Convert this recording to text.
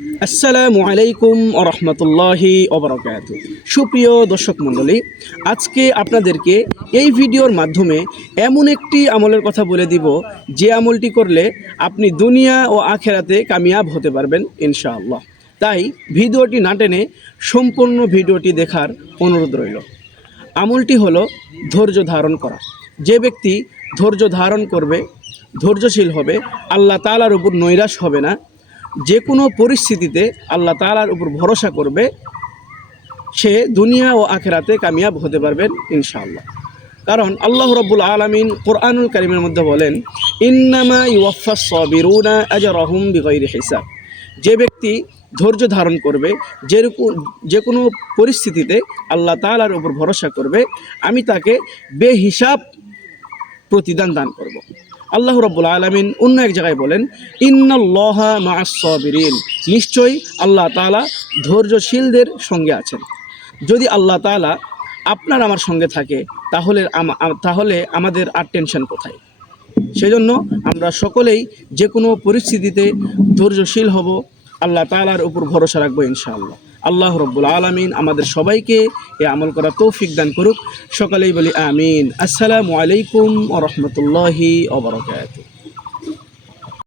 আসসালামু আলাইকুম ওয়া রাহমাতুল্লাহি ওয়া বারাকাতুহু। সুপ্রিয় দর্শক মণ্ডলী, আজকে আপনাদেরকে এই ভিডিওর মাধ্যমে এমন একটি আমলের কথা বলে দিব যে আমলটি করলে আপনি দুনিয়া ও আখেরাতে কামিয়াব হতে পারবেন ইনশাআল্লাহ। তাই ভিডিওটি না টেনে সম্পূর্ণ ভিডিওটি দেখার অনুরোধ রইল। আমলটি হলো ধৈর্য ধারণ করা। যে ব্যক্তি ধৈর্য ধারণ করবে, ধৈর্যশীল হবে, আল্লাহ তাআলার উপর নৈরাশ হবে না, যে কোনো পরিস্থিতিতে আল্লাহ তাআলার উপর ভরসা করবে, সে দুনিয়া ও আখেরাতে কামিয়াব হতে পারবেন ইনশাআল্লাহ। কারণ আল্লাহ রাব্বুল আলামিন কোরআনুল কারীমের মধ্যে বলেন, ইন্নামা ইউওয়াফাস সাবিরুনা আজরাহুম বিগাইরি হিসাব। যে ব্যক্তি ধৈর্য ধারণ করবে, যে কোনো পরিস্থিতিতে আল্লাহ তাআলার উপর ভরসা করবে, আমি তাকে বেহিসাব প্রতিদান দান করব। আল্লাহ রাব্বুল আলামিন অন্য এক জায়গায় বলেন, ইন্নাল্লাহা মাআস সাবিরিন। নিশ্চয়ই আল্লাহ তাআলা ধৈর্যশীলদের সঙ্গে আছেন। যদি আল্লাহ তাআলা আপনার আমার সঙ্গে থাকে, তাহলে আমাদের আর টেনশন কোথায়? সেজন্য আমরা সকলেই যে কোনো পরিস্থিতিতে ধৈর্যশীল হব, আল্লাহ তাআলার উপর ভরসা রাখবো ইনশাআল্লাহ। আল্লাহ রাব্বুল আলামিন আমাদের সবাইকে এ আমল করার তৌফিক দান করুক। সকলেই বলি আমিন। আসসালামু আলাইকুম ওয়া রাহমাতুল্লাহি ওয়া বারাকাতুহু।